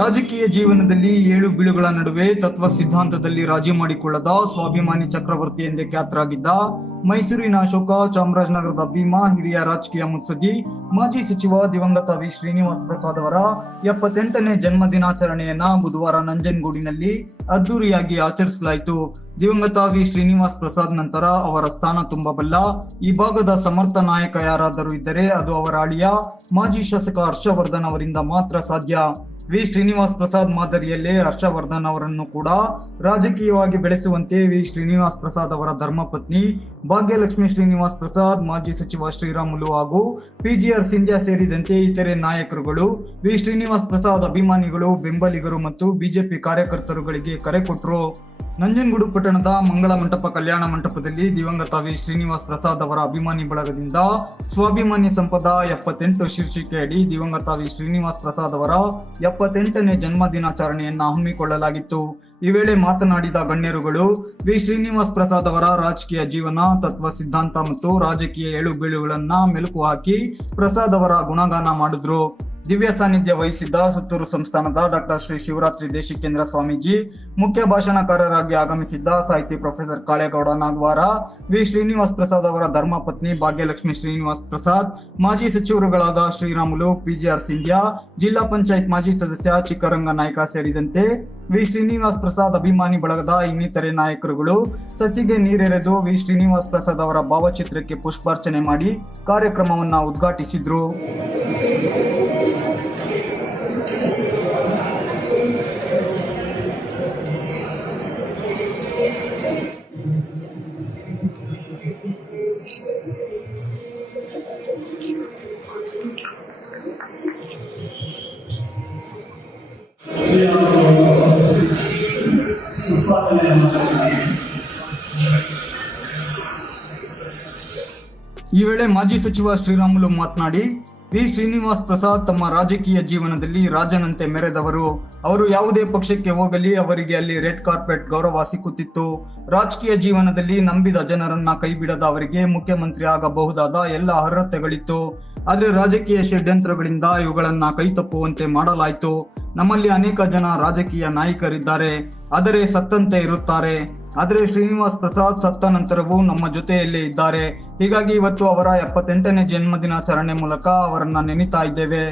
ರಾಜಕೀಯ ಜೀವನದಲ್ಲಿ ಏಳು ಬೀಳುಗಳ ನಡುವೆ ತತ್ವ ಸಿದ್ಧಾಂತದಲ್ಲಿ ರಾಜಿ ಮಾಡಿಕೊಳ್ಳದ ಸ್ವಾಭಿಮಾನಿ ಚಕ್ರವರ್ತಿ ಎಂದೇ ಖ್ಯಾತರಾಗಿದ್ದ ಮೈಸೂರಿನ ಅಶೋಕ, ಚಾಮರಾಜನಗರದ ಭೀಮಾ, ಹಿರಿಯ ರಾಜಕೀಯ ಮುತ್ಸದ್ದಿ, ಮಾಜಿ ಸಚಿವ ದಿವಂಗತ ವಿ. ಶ್ರೀನಿವಾಸ್ ಪ್ರಸಾದ್ ಅವರ 78ನೇ ಜನ್ಮ ದಿನಾಚರಣೆಯನ್ನ ಬುಧವಾರ ನಂಜನಗೂಡಿನಲ್ಲಿ ಅದ್ದೂರಿಯಾಗಿ ಆಚರಿಸಲಾಯಿತು. ದಿವಂಗತ ವಿ. ಶ್ರೀನಿವಾಸ್ ಪ್ರಸಾದ್ ನಂತರ ಅವರ ಸ್ಥಾನ ತುಂಬಬಲ್ಲ ಈ ಭಾಗದ ಸಮರ್ಥ ನಾಯಕ ಯಾರಾದರೂ ಇದ್ದರೆ ಅದು ಅವರ ಅಳಿಯ ಮಾಜಿ ಶಾಸಕ ಹರ್ಷವರ್ಧನ್ ಅವರಿಂದ ಮಾತ್ರ ಸಾಧ್ಯ. ವಿ. ಶ್ರೀನಿವಾಸ್ ಪ್ರಸಾದ್ ಮಾದರಿಯಲ್ಲೇ ಹರ್ಷವರ್ಧನ್ ಅವರನ್ನು ಕೂಡ ರಾಜಕೀಯವಾಗಿ ಬೆಳೆಸುವಂತೆ ವಿ. ಶ್ರೀನಿವಾಸ್ ಪ್ರಸಾದ್ ಅವರ ಧರ್ಮಪತ್ನಿ ಭಾಗ್ಯಲಕ್ಷ್ಮಿ ಶ್ರೀನಿವಾಸ್ ಪ್ರಸಾದ್, ಮಾಜಿ ಸಚಿವ ಶ್ರೀರಾಮುಲು ಹಾಗೂ PGR ಸಿಂಧ್ಯಾ ಸೇರಿದಂತೆ ಇತರೆ ನಾಯಕರುಗಳು ವಿ. ಶ್ರೀನಿವಾಸ್ ಪ್ರಸಾದ್ ಅಭಿಮಾನಿಗಳು, ಬೆಂಬಲಿಗರು ಮತ್ತು ಬಿಜೆಪಿ ಕಾರ್ಯಕರ್ತರುಗಳಿಗೆ ಕರೆ ಕೊಟ್ಟರು. ನಂಜನಗೂಡು ಪಟ್ಟಣದ ಮಂಗಳ ಮಂಟಪ ಕಲ್ಯಾಣ ಮಂಟಪದಲ್ಲಿ ದಿವಂಗತ ವಿ. ಶ್ರೀನಿವಾಸ್ ಪ್ರಸಾದ್ ಅವರ ಅಭಿಮಾನಿ ಬಳಗದಿಂದ ಸ್ವಾಭಿಮಾನಿ ಸಂಪದ 78 ಶೀರ್ಷಿಕೆಯಡಿ ದಿವಂಗತ ವಿ. ಶ್ರೀನಿವಾಸ್ ಪ್ರಸಾದ್ ಅವರ 78ನೇ ಜನ್ಮ ದಿನಾಚರಣೆಯನ್ನು ಹಮ್ಮಿಕೊಳ್ಳಲಾಗಿತ್ತು. ಈ ವೇಳೆ ಮಾತನಾಡಿದ ಗಣ್ಯರುಗಳು ವಿ. ಶ್ರೀನಿವಾಸ್ ಪ್ರಸಾದ್ ಅವರ ರಾಜಕೀಯ ಜೀವನ, ತತ್ವ ಸಿದ್ಧಾಂತ ಮತ್ತು ರಾಜಕೀಯ ಏಳು ಬೀಳುಗಳನ್ನ ಮೆಲುಕು ಹಾಕಿ ಪ್ರಸಾದ್ ಅವರ ಗುಣಗಾನ ಮಾಡಿದ್ರು. ದಿವ್ಯ ಸಾನ್ನಿಧ್ಯ ವಹಿಸಿದ್ದ ಸುತ್ತೂರು ಸಂಸ್ಥಾನದ ಡಾಕ್ಟರ್ ಶ್ರೀ ಶಿವರಾತ್ರಿ ದೇಶಿಕೇಂದ್ರ ಸ್ವಾಮೀಜಿ, ಮುಖ್ಯ ಭಾಷಣಕಾರರಾಗಿ ಆಗಮಿಸಿದ್ದ ಸಾಹಿತಿ ಪ್ರೊಫೆಸರ್ ಕಾಳೇಗೌಡ ನಾಗವಾರ, ವಿ. ಶ್ರೀನಿವಾಸ್ ಪ್ರಸಾದ್ ಅವರ ಧರ್ಮಪತ್ನಿ ಭಾಗ್ಯಲಕ್ಷ್ಮಿ ಶ್ರೀನಿವಾಸ್ ಪ್ರಸಾದ್, ಮಾಜಿ ಸಚಿವರುಗಳಾದ ಶ್ರೀರಾಮುಲು, PGR ಸಿಂಧ್ಯಾ, ಜಿಲ್ಲಾ ಪಂಚಾಯತ್ ಮಾಜಿ ಸದಸ್ಯ ಚಿಕ್ಕರಂಗ ನಾಯ್ಕ ಸೇರಿದಂತೆ ವಿ. ಶ್ರೀನಿವಾಸ್ ಪ್ರಸಾದ್ ಅಭಿಮಾನಿ ಬಳಗದ ಇನ್ನಿತರೆ ನಾಯಕರುಗಳು ಸಸಿಗೆ ನೀರೆರೆದು ವಿ. ಶ್ರೀನಿವಾಸ್ ಪ್ರಸಾದ್ ಅವರ ಭಾವಚಿತ್ರಕ್ಕೆ ಪುಷ್ಪಾರ್ಚನೆ ಮಾಡಿ ಕಾರ್ಯಕ್ರಮವನ್ನು ಉದ್ಘಾಟಿಸಿದ್ರು. ಈ ವೇಳೆ ಮಾಜಿ ಸಚಿವ ಶ್ರೀರಾಮುಲು ಮಾತನಾಡಿ, ವಿ. ಶ್ರೀನಿವಾಸ್ ಪ್ರಸಾದ್ ತಮ್ಮ ರಾಜಕೀಯ ಜೀವನದಲ್ಲಿ ರಾಜನಂತೆ ಮೆರೆದವರು. ಅವರು ಯಾವುದೇ ಪಕ್ಷಕ್ಕೆ ಹೋಗಲಿ ಅವರಿಗೆ ಅಲ್ಲಿ ರೆಡ್ ಕಾರ್ಪೆಟ್ ಗೌರವ ಸಿಕ್ಕುತ್ತಿತ್ತು. ರಾಜಕೀಯ ಜೀವನದಲ್ಲಿ ನಂಬಿದ ಜನರನ್ನ ಕೈಬಿಡದ ಅವರಿಗೆ ಮುಖ್ಯಮಂತ್ರಿ ಆಗಬಹುದಾದ ಎಲ್ಲ ಅರ್ಹತೆಗಳಿತ್ತು. ಆದರೆ ರಾಜಕೀಯ ಷಡ್ಯಂತ್ರಗಳಿಂದ ಇವುಗಳನ್ನ ಕೈತಪ್ಪುವಂತೆ ಮಾಡಲಾಯಿತು. ನಮ್ಮಲ್ಲಿ ಅನೇಕ ಜನ ರಾಜಕೀಯ ನಾಯಕರಿದ್ದಾರೆ, ಆದರೆ ಸತ್ತಂತೆ ಇರುತ್ತಾರೆ. ಆದರೆ ಶ್ರೀನಿವಾಸ್ ಪ್ರಸಾದ್ ಸತ್ತ ನಂತರವೂ ನಮ್ಮ ಜೊತೆಯಲ್ಲೇ ಇದ್ದಾರೆ. ಹೀಗಾಗಿ ಇವತ್ತು ಅವರ 78ನೇ ಜನ್ಮ ದಿನಾಚರಣೆ ಮೂಲಕ ಅವರನ್ನ ನೆನೀತಾ ಇದ್ದೇವೆ.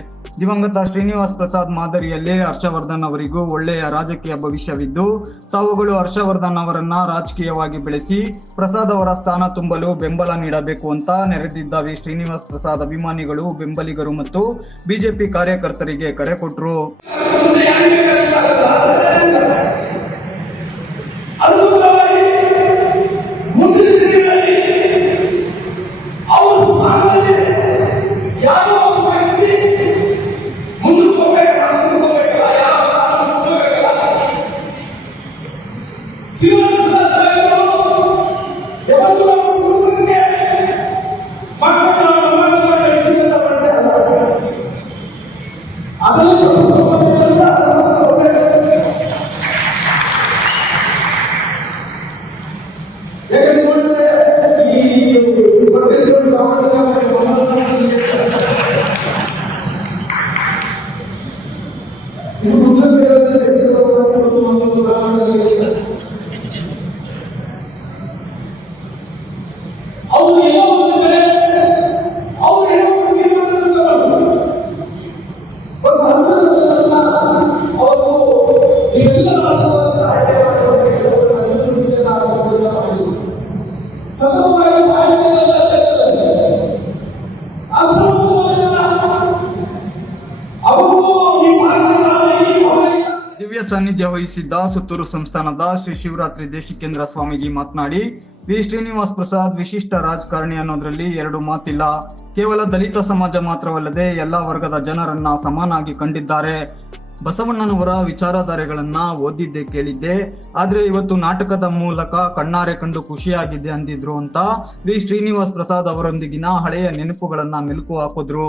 ದಿವಂಗತ ಶ್ರೀನಿವಾಸ್ ಪ್ರಸಾದ್ ಮಾದರಿಯಲ್ಲೇ ಹರ್ಷವರ್ಧನ್ ಅವರಿಗೂ ಒಳ್ಳೆಯ ರಾಜಕೀಯ ಭವಿಷ್ಯವಿದ್ದು, ತಾವುಗಳು ಹರ್ಷವರ್ಧನ್ ಅವರನ್ನ ರಾಜಕೀಯವಾಗಿ ಬೆಳೆಸಿ ಪ್ರಸಾದ್ ಅವರ ಸ್ಥಾನ ತುಂಬಲು ಬೆಂಬಲ ನೀಡಬೇಕು ಅಂತ ನೆರೆದಿದ್ದ ವಿ. ಶ್ರೀನಿವಾಸ್ ಪ್ರಸಾದ್ ಅಭಿಮಾನಿಗಳು, ಬೆಂಬಲಿಗರು ಮತ್ತು ಬಿಜೆಪಿ ಕಾರ್ಯಕರ್ತರಿಗೆ ಕರೆ ಕೊಟ್ಟರು. ದಿವ್ಯ ಸಾನ್ನಿಧ್ಯ ವಹಿಸಿದ್ದ ಸುತ್ತೂರು ಸಂಸ್ಥಾನದ ಶ್ರೀ ಶಿವರಾತ್ರಿ ದೇಶಿಕೇಂದ್ರ ಸ್ವಾಮೀಜಿ ಮಾತನಾಡಿ, ವಿ. ಶ್ರೀನಿವಾಸ್ ಪ್ರಸಾದ್ ವಿಶಿಷ್ಟ ರಾಜಕಾರಣಿ ಅನ್ನೋದ್ರಲ್ಲಿ ಎರಡು ಮಾತಿಲ್ಲ. ಕೇವಲ ದಲಿತ ಸಮಾಜ ಮಾತ್ರವಲ್ಲದೆ ಎಲ್ಲಾ ವರ್ಗದ ಜನರನ್ನ ಸಮಾನಾಗಿ ಕಂಡಿದ್ದಾರೆ. ಬಸವಣ್ಣನವರ ವಿಚಾರಧಾರೆಗಳನ್ನ ಓದಿದ್ದೆ, ಕೇಳಿದ್ದೆ, ಆದ್ರೆ ಇವತ್ತು ನಾಟಕದ ಮೂಲಕ ಕಣ್ಣಾರೆ ಕಂಡು ಖುಷಿಯಾಗಿದೆ ಅಂದಿದ್ರು ಅಂತ ವಿ. ಶ್ರೀನಿವಾಸ್ ಪ್ರಸಾದ್ ಅವರೊಂದಿಗಿನ ಹಳೆಯ ನೆನಪುಗಳನ್ನ ಮೆಲುಕು ಹಾಕಿದ್ರು.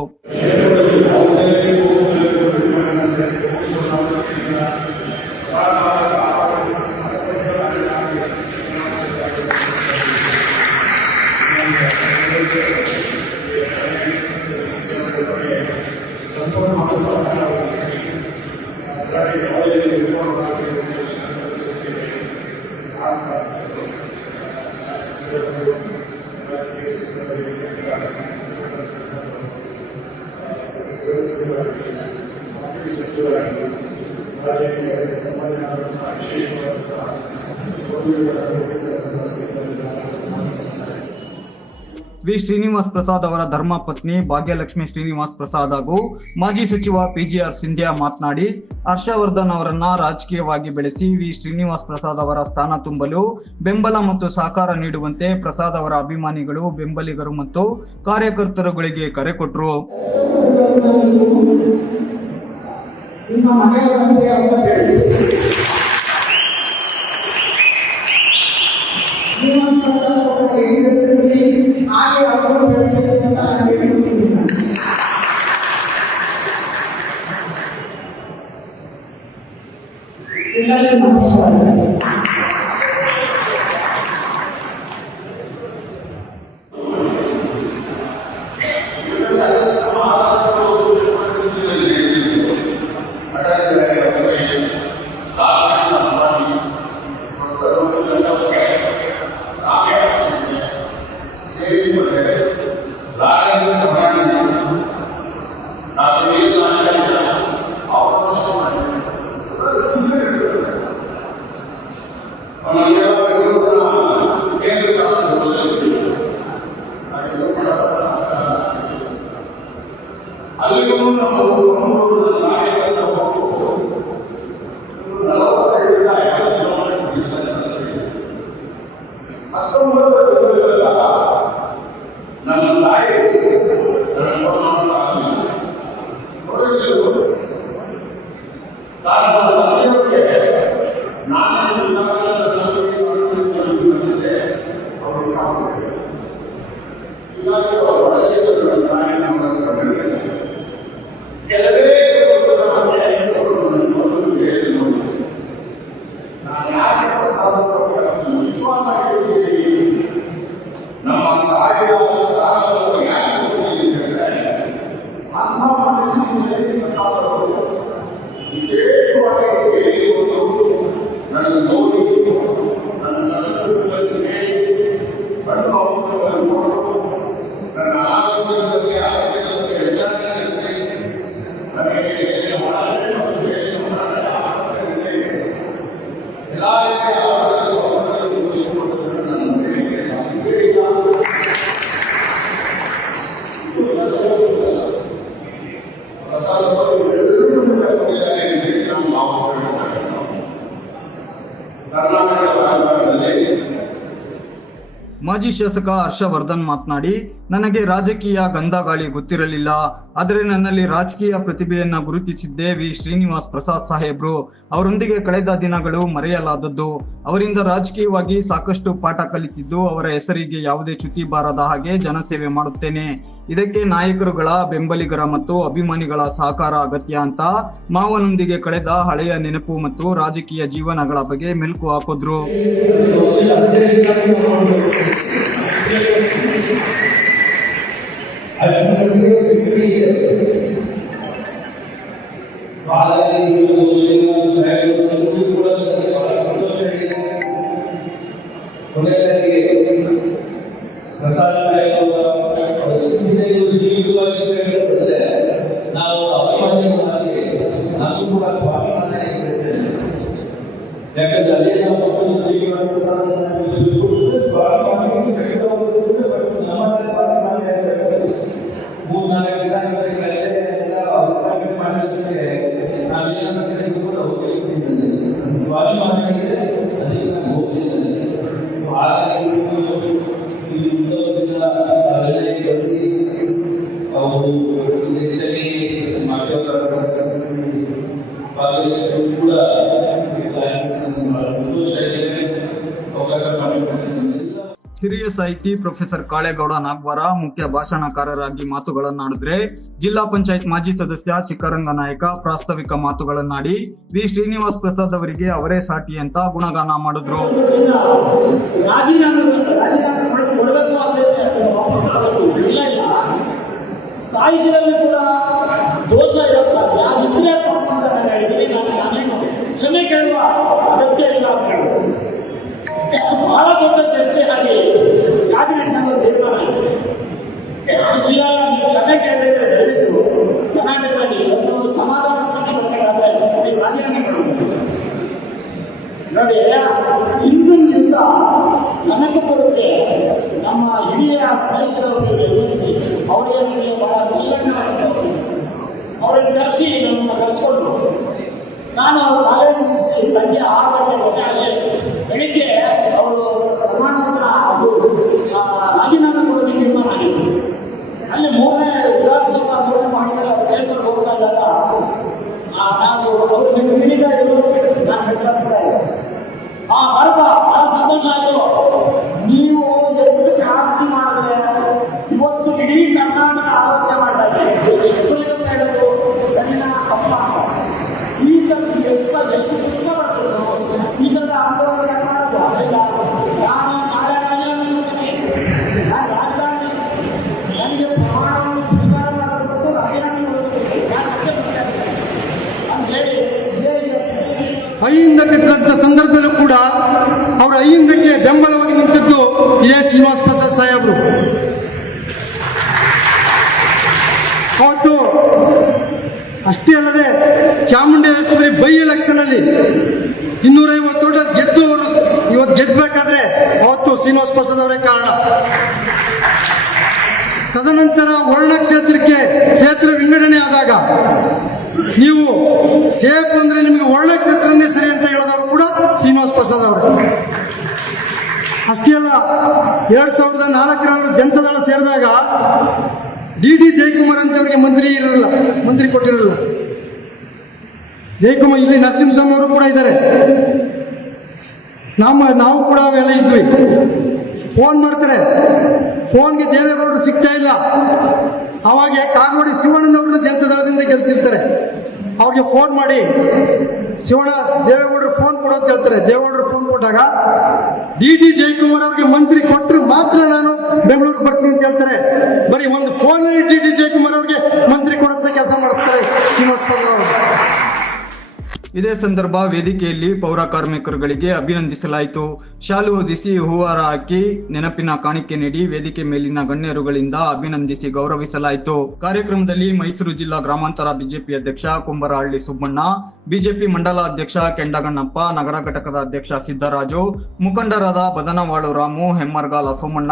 ವಿ ಶ್ರೀನಿವಾಸ್ ಪ್ರಸಾದ್ ಅವರ ಧರ್ಮ ಪತ್ನಿ ಭಾಗ್ಯಲಕ್ಷ್ಮಿ ಶ್ರೀನಿವಾಸ್ ಪ್ರಸಾದ್ ಹಾಗೂ ಮಾಜಿ ಸಚಿವ ಪಿಜಿಆರ್ ಸಿಂಧ್ಯಾ ಮಾತನಾಡಿ, ಹರ್ಷವರ್ಧನ್ ಅವರನ್ನ ರಾಜಕೀಯವಾಗಿ ಬೆಳೆಸಿ ವಿ ಶ್ರೀನಿವಾಸ್ ಪ್ರಸಾದ್ ಅವರ ಸ್ಥಾನ ತುಂಬಲು ಬೆಂಬಲ ಮತ್ತು ಸಹಕಾರ ನೀಡುವಂತೆ ಪ್ರಸಾದ್ ಅವರ ಅಭಿಮಾನಿಗಳು, ಬೆಂಬಲಿಗರು ಮತ್ತು ಕಾರ್ಯಕರ್ತರುಗಳಿಗೆ ಕರೆ ಕೊಟ್ಟರು. ಮಾಜಿ ಶಾಸಕ ಹರ್ಷವರ್ಧನ್ ಮಾತನಾಡಿ, ನನಗೆ ರಾಜಕೀಯ ಗಂಧ ಗಾಳಿ ಗೊತ್ತಿರಲಿಲ್ಲ. ಆದರೆ ನನ್ನಲ್ಲಿ ರಾಜಕೀಯ ಪ್ರತಿಭೆಯನ್ನ ಗುರುತಿಸಿದ್ದೇ ವಿ ಶ್ರೀನಿವಾಸ್ ಪ್ರಸಾದ್ ಸಾಹೇಬ್ರು. ಅವರೊಂದಿಗೆ ಕಳೆದ ದಿನಗಳು ಮರೆಯಲಾದದ್ದು. ಅವರಿಂದ ರಾಜಕೀಯವಾಗಿ ಸಾಕಷ್ಟು ಪಾಠ ಕಲಿತಿದ್ದು, ಅವರ ಹೆಸರಿಗೆ ಯಾವುದೇ ಚ್ಯುತಿ ಬಾರದ ಹಾಗೆ ಜನಸೇವೆ ಮಾಡುತ್ತೇನೆ. ಇದಕ್ಕೆ ನಾಯಕರುಗಳ, ಬೆಂಬಲಿಗರ ಮತ್ತು ಅಭಿಮಾನಿಗಳ ಸಹಕಾರ ಅಗತ್ಯ ಅಂತ ಮಾವನೊಂದಿಗೆ ಕಳೆದ ಹಳೆಯ ನೆನಪು ಮತ್ತು ರಾಜಕೀಯ ಜೀವನಗಳ ಬಗ್ಗೆ ಮೆಲುಕು ಹಾಕಿದ್ರು. ಪ್ರಸಾದ್ ಸಾಹೇಬ್ ನಾವು ಅಭಿಮಾನಿಗಳಾಗಿ ನಾವು ಕೂಡ ಸ್ವಾಭಿಮಾನ ಇರ್ತೇವೆ. ಯಾಕಂದ್ರೆ ಅದೇ ನಾವು ಪ್ರಸಾದ್ ಮೂರ್ನಾಲ್ಕು ದಿನಗಳ ಅಭಿಪ್ರಾಯ ಮಾಡಿದ್ರೆ ನಾವೇನಾದ್ರು ಸ್ವಾಭಿಮಾನ ಇದೆ, ಅದಕ್ಕೆ ನಾವು ಹೋಗಿಲ್ಲ. ಹಾಗಾಗಿ ಅವರು ದೇಶದಲ್ಲಿ ಕೂಡ ಹಿರಿಯ ಸಾಹಿತಿ ಪ್ರೊಫೆಸರ್ ಕಾಳೇಗೌಡ ನಾಗ್ವಾರ ಮುಖ್ಯ ಭಾಷಣಕಾರರಾಗಿ ಮಾತುಗಳನ್ನಾಡಿದ್ರೆ, ಜಿಲ್ಲಾ ಪಂಚಾಯತ್ ಮಾಜಿ ಸದಸ್ಯ ಚಿಕ್ಕರಂಗ ನಾಯಕ ಪ್ರಾಸ್ತಾವಿಕ ಮಾತುಗಳನ್ನಾಡಿ ವಿ ಶ್ರೀನಿವಾಸ್ ಪ್ರಸಾದ್ ಅವರಿಗೆ ಅವರೇ ಸಾಟಿ ಅಂತ ಗುಣಗಾನ ಮಾಡಿದ್ರು. ಸಾಹಿತ್ಯದಲ್ಲಿ ಕೂಡ ದೋಷ ಇರೋಕ್ಕೆ ಸಾಧ್ಯ. ಆಗಿದ್ರೆ ತಪ್ಪು ಅಂತ ನಾನು ಹೇಳಿದ್ದೀನಿ. ನಾನು ಕ್ಷಮೆ ಕೇಳುವ ಅಗತ್ಯ ಇಲ್ಲ ಅಂತ ಹೇಳಿ ಬಹಳ ದೊಡ್ಡ ಚರ್ಚೆ ಆಗಿ ಕ್ಯಾಬಿನೆಟ್ನಲ್ಲಿ ತೀರ್ಮಾನ ಆಗಿದೆ. ಇಲ್ಲ ನೀವು ಕ್ಷಮೆ ಕೇಳಿದ್ರೆ ದಯವಿಟ್ಟು ಕರ್ನಾಟಕದಲ್ಲಿ ಒಂದು ಸಮಾಧಾನ ಸ್ಥಿತಿ ಬರಬೇಕಾದ್ರೆ ನೀವು ರಾಜೀನಾಮೆ ಮಾಡಬೇಕು. ನೋಡಿ, ಹಿಂದಿನ ದಿವಸ ಕನಕಪುರಕ್ಕೆ ನಮ್ಮ ಹಿರಿಯ ಸ್ನೇಹಿತರವರಿಗೆ ನಿರ್ವಹಿಸಿ ಅವರಿಗೆ ನನಗೆ ಬಹಳ ಕಲ್ಯಾಣ ಅವರನ್ನು ಕರೆಸಿ ನಮ್ಮನ್ನು ಕರೆಸ್ಕೊಂಡ್ರು. ನಾನು ಕಾಲೇಜು ಮುಗಿಸಿ ಸಂಜೆ 6 ಗಂಟೆಗೆ ಹೋದೆ. ಅಲ್ಲಿ ಬೆಳಿಗ್ಗೆ ಅವರು ಪ್ರಮಾಣ ವಚನ ಅದು ರಾಜೀನಾಮೆ ಕೊಡೋದಕ್ಕೆ ತೀರ್ಮಾನ ಆಗಿತ್ತು. ಅಲ್ಲಿ 3ನೇ ವಿಧಾನಸಭಾ 3ನೇ ಮಾಡಿದಾಗ ಚೇಂಬರ್ ಹೋಗ್ತಾ ಇದ್ದಾಗ ನಾವು ಅವ್ರಿಗೆ ತಿಳಿದ ಇವರು ನಾನು ಮೆಟ್ಟಾಗ್ತಾ ಬರಪ್ಪ ಬಹಳ ಸಂತೋಷ ಆಯಿತು. ನೀವು ಎಷ್ಟು ಕ್ರಾಂತಿ ಮಾಡಿದ್ರೆ ಇವತ್ತು ಇಡೀ ಕರ್ನಾಟಕ ಆಲೋಚನೆ ಮಾಡ್ತಾ ಇದ್ದೀವಿ. ಹೆಸರು ಹೇಳೋದು ಸರಿನಾ ತಪ್ಪ ಈ ಥರದ ಎಷ್ಟು ಪುಸ್ತಕ ಬರ್ತದೋ ಈ ಥರದ ಆಂದೋಲನ ಮಾಡೋದು. ಅದರಿಂದ ನಾನು ನಾಳೆ ರಾಜೀನಾಮೆ ಮಾಡ್ತೀನಿ. ನಾನು ರಾಜಕಾರಣಿ, ನನಗೆ ಪ್ರಮಾಣವನ್ನು ಸ್ವೀಕಾರ ಮಾಡೋದು ಬಿಟ್ಟು ರಾಜೀನಾಮೆ ಮಾಡೋದು ಯಾರು ಮತ್ತೆ ಬರ್ತಾ ಇರ್ತಾರೆ ಅಂತ ಹೇಳಿ ಅಹಿಂದ ಕಟ್ಟಿದಂಥ ಸಂದರ್ಭದಲ್ಲೂ ಕೂಡ ಅವರ ಅಹಿಂದಕ್ಕೆ ಬೆಂಬಲವಾಗಿ ನಿಂತಿದ್ದು ಇದೇ ಶ್ರೀನಿವಾಸ ಪ್ರಸಾದ್ ಸಾಹೇಬರು. ಅವತ್ತು ಅಷ್ಟೇ ಅಲ್ಲದೆ ಚಾಮುಂಡೇಶ್ವರಿ ಬೈ ಎಲೆಕ್ಷನ್ ಅಲ್ಲಿ 250 ಗೆದ್ದು ಅವರು ಇವತ್ತು ಗೆದ್ದಬೇಕಾದ್ರೆ ಅವತ್ತು ಶ್ರೀನಿವಾಸ ಪ್ರಸಾದ್ ಅವರೇ ಕಾರಣ. ತದನಂತರ ವರ್ಣ ಕ್ಷೇತ್ರ ವಿಂಗಡಣೆ ಆದಾಗ ನೀವು ಸೇಫ್ ಅಂದ್ರೆ ನಿಮಗೆ ವರ್ಣ ಕ್ಷೇತ್ರನೇ ಸರಿ ಅಂತ ಹೇಳಿದವರು ಕೂಡ ಶ್ರೀನಿವಾಸ ಪ್ರಸಾದ್ ಅವರು. ಅಷ್ಟೇ ಅಲ್ಲ, 2004 ಜನತಾದಳ ಸೇರಿದಾಗ ಡಿ ಜಯಕುಮಾರ್ ಅಂತ ಅವರಿಗೆ ಮಂತ್ರಿ ಕೊಟ್ಟಿರಲಿಲ್ಲ. ಜಯಕುಮಾರ್ ಇಲ್ಲಿ ನರಸಿಂಹಸ್ವಾಮಿ ಅವರು ಕೂಡ ಇದ್ದಾರೆ. ನಾವು ಕೂಡ ಅವೆಲ್ಲ ಇದ್ವಿ. ಫೋನ್ ಮಾಡ್ತಾರೆ, ಫೋನ್ಗೆ ದೇವೇಗೌಡರು ಸಿಗ್ತಾ ಇಲ್ಲ. ಅವಾಗ ಕಾಗೋಡಿ ಶಿವಣ್ಣನವ್ರನ್ನ ಜನತಾದಳದಿಂದ ಗೆಲ್ಲಿಸಿರ್ತಾರೆ. ಅವ್ರಿಗೆ ಫೋನ್ ಮಾಡಿ ದೇವೇಗೌಡರು ಫೋನ್ ಕೊಡು ಅಂತ ಹೇಳ್ತಾರೆ. ದೇವೇಗೌಡರು ಫೋನ್ ಕೊಟ್ಟಾಗ ಡಿ ಜಯಕುಮಾರ್ ಅವ್ರಿಗೆ ಮಂತ್ರಿ ಕೊಟ್ಟರು ಮಾತ್ರ ನಾನು ಬೆಂಗಳೂರಿಗೆ ಬರ್ತೀನಿ ಅಂತ ಹೇಳ್ತಾರೆ. ಬರೀ ಒಂದು ಫೋನಲ್ಲಿ ಡಿ ಜಯಕುಮಾರ್ ಅವ್ರಿಗೆ ಮಂತ್ರಿ ಕೊಡೋಂಥ ಕೆಲಸ ಮಾಡಿಸ್ತಾರೆ ಶ್ರೀನಿವಾಸ ಪ್ರಸಾದ್ ಅವರು. ಇದೇ ಸಂದರ್ಭ ವೇದಿಕೆಯಲ್ಲಿ ಪೌರ ಕಾರ್ಮಿಕರುಗಳಿಗೆ ಅಭಿನಂದಿಸಲಾಯಿತು. ಶಾಲು ಹೊದಿಸಿ ಹೂವಾರ ಹಾಕಿ ನೆನಪಿನ ಕಾಣಿಕೆ ನೀಡಿ ವೇದಿಕೆ ಮೇಲಿನ ಗಣ್ಯರುಗಳಿಂದ ಅಭಿನಂದಿಸಿ ಗೌರವಿಸಲಾಯಿತು. ಕಾರ್ಯಕ್ರಮದಲ್ಲಿ ಮೈಸೂರು ಜಿಲ್ಲಾ ಗ್ರಾಮಾಂತರ ಬಿಜೆಪಿ ಅಧ್ಯಕ್ಷ ಕುಂಬರಹಳ್ಳಿ ಸುಬ್ಬಣ್ಣ, ಬಿಜೆಪಿ ಮಂಡಲ ಅಧ್ಯಕ್ಷ ಕೆಂಡಗಣ್ಣಪ್ಪ, ನಗರ ಘಟಕದ ಅಧ್ಯಕ್ಷ ಸಿದ್ದರಾಜು, ಮುಖಂಡರಾದ ಬದನವಾಳು ರಾಮು, ಹೆಮ್ಮರ್ಗಾಲ ಸೋಮಣ್ಣ,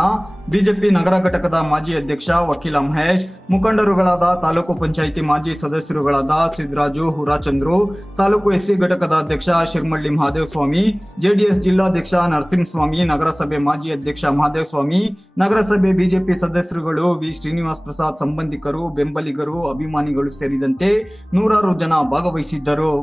ಬಿಜೆಪಿ ನಗರ ಘಟಕದ ಮಾಜಿ ಅಧ್ಯಕ್ಷ ವಕೀಲ ಮಹೇಶ್, ಮುಖಂಡರುಗಳಾದ ತಾಲೂಕು ಪಂಚಾಯಿತಿ ಮಾಜಿ ಸದಸ್ಯರುಗಳಾದ ಸಿದ್ದರಾಜು, ಹುರಾಚಂದ್ರು, ತಾಲೂಕು ಎಸ್ಸಿ ಘಟಕದ ಅಧ್ಯಕ್ಷ ಶಿರ್ಮಳ್ಳಿ ಮಹಾದೇವಸ್ವಾಮಿ, ಜೆಡಿಎಸ್ ಜಿಲ್ಲಾಧ್ಯಕ್ಷ ನರಸಿಂಹಸ್ವಾಮಿ, ನಗರಸಭೆ ಮಾಜಿ ಅಧ್ಯಕ್ಷ ಮಹಾದೇವಸ್ವಾಮಿ, ನಗರಸಭೆ ಬಿಜೆಪಿ ಸದಸ್ಯರುಗಳು, ವಿ ಶ್ರೀನಿವಾಸ ಪ್ರಸಾದ್ ಸಂಬಂಧಿಕರು, ಬೆಂಬಲಿಗರು, ಅಭಿಮಾನಿಗಳು ಸೇರಿದಂತೆ 100 ಜನ ಭಾಗವಹಿಸಿದ್ದರು.